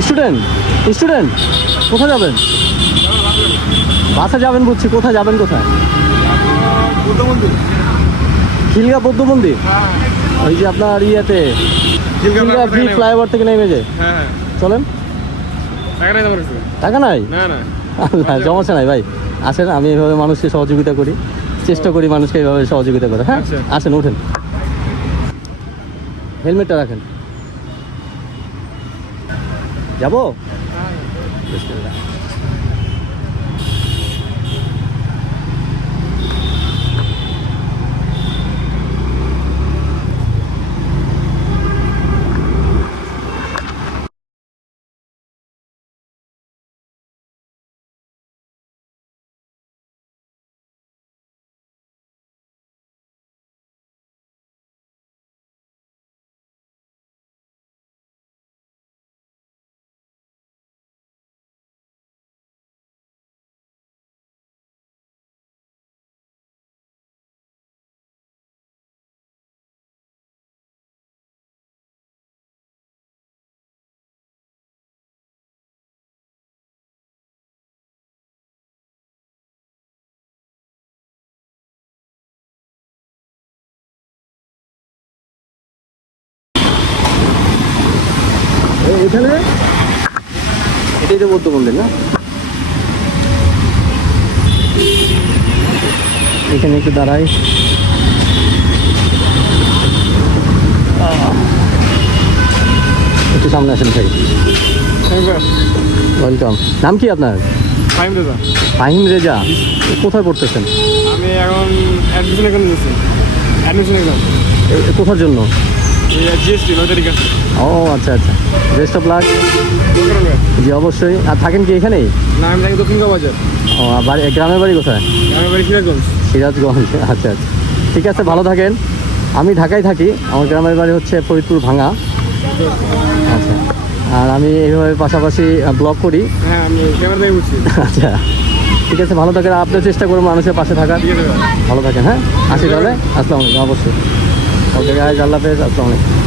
Student student কোথায় যাবেন? বাসে যাবেন বুঝছি কোথায় যাবেন কোথায়? খিলগা বৌদ্ধ মন্দির ওই যে আপনার ইয়েতে খিলগা ফ্রি ফ্লাইওভার থেকে নেমে যে। হ্যাঁ হ্যাঁ। চলেন। টাকা নাই তোমার নাই? ভাই। আসেন আমি এভাবে মানুষকে সহযোগিতা করি। চেষ্টা করি মানুষকে এইভাবে সহযোগিতা করে হ্যাঁ আচ্ছা। আসেন উঠেন। হেলমেটটা রাখেন। যাব? এখানে? এটাই তো বৌদ্ধ মন্দির না? এখানে একটু দাঁড়াই। একটু সামনে আসেন ভাই। ওয়েলকাম নাম কি আপনার? ফাইম রেজা। ফাহিম রেজা। কোথায় পড়তেছেন? আমি এখন অ্যাডমিশন এখানে নিচ্ছি অ্যাডমিশন এখানে। কোথার জন্য? ও আচ্ছা আচ্ছা। বেস্ট অফ লাক জি অবশ্যই। আর থাকেন কি এখানেই? না আমি থাকি দক্ষিণ বাজার। ও বাড়ি গ্রামের বাড়ি কোথায়? আমার বাড়ি সিরাজগঞ্জ। সিরাজগঞ্জ আচ্ছা আচ্ছা। ঠিক আছে ভালো থাকেন। আমি ঢাকায় থাকি। আমার গ্রামের বাড়ি হচ্ছে ফরিদপুর ভাঙা। আচ্ছা। আর আমি এইভাবে পাশাপাশি ব্লগ করি। হ্যাঁ আমি আচ্ছা। ঠিক আছে ভালো থাকেন। আপনিও চেষ্টা করুন মানুষের পাশে থাকার। ভালো থাকেন হ্যাঁ? আসি তাহলে। আসসালামু অবশ্যই। ওকে গাইজ আল্লাহ হাফেজ আসসালামু আলাইকুম